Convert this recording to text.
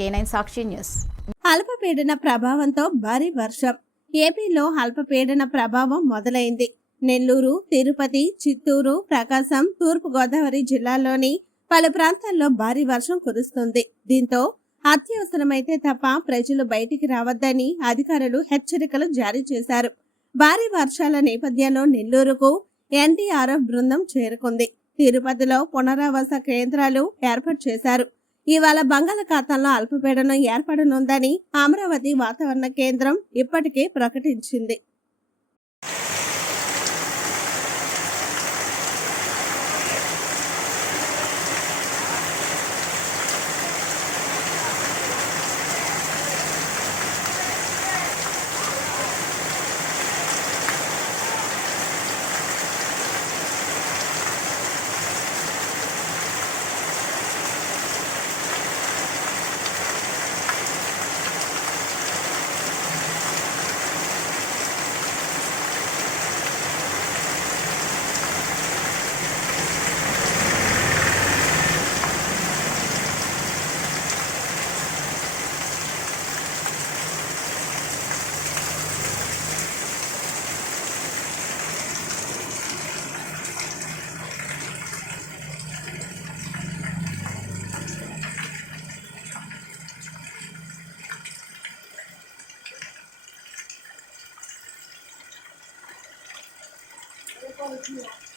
K9 సాక్షి news. అల్పపీడన ప్రభావంతో భారీ వర్షం. ఏపీలో అల్పపీడన ప్రభావం మొదలైంది. నెల్లూరు, తిరుపతి, చిత్తూరు, ప్రకాశం, తూర్పుగోదావరి జిల్లాల్లోని పలు ప్రాంతాల్లో భారీ వర్షం కురుస్తుంది. దీంతో అత్యవసరమైతే తప్ప ప్రజలు బయటికి రావద్దని అధికారులు హెచ్చరికలు జారీ చేశారు. భారీ వర్షాల నేపథ్యంలో నెల్లూరుకు ఎన్డీఆర్ఎఫ్ బృందం చేరుకుంది. తిరుపతిలో పునరావాస కేంద్రాలు ఏర్పాటు చేశారు. ఇవాళ బంగాళాఖాతంలో అల్పపీడనం ఏర్పడనుందని అమరావతి వాతావరణ కేంద్రం ఇప్పటికే ప్రకటించింది. Thank you.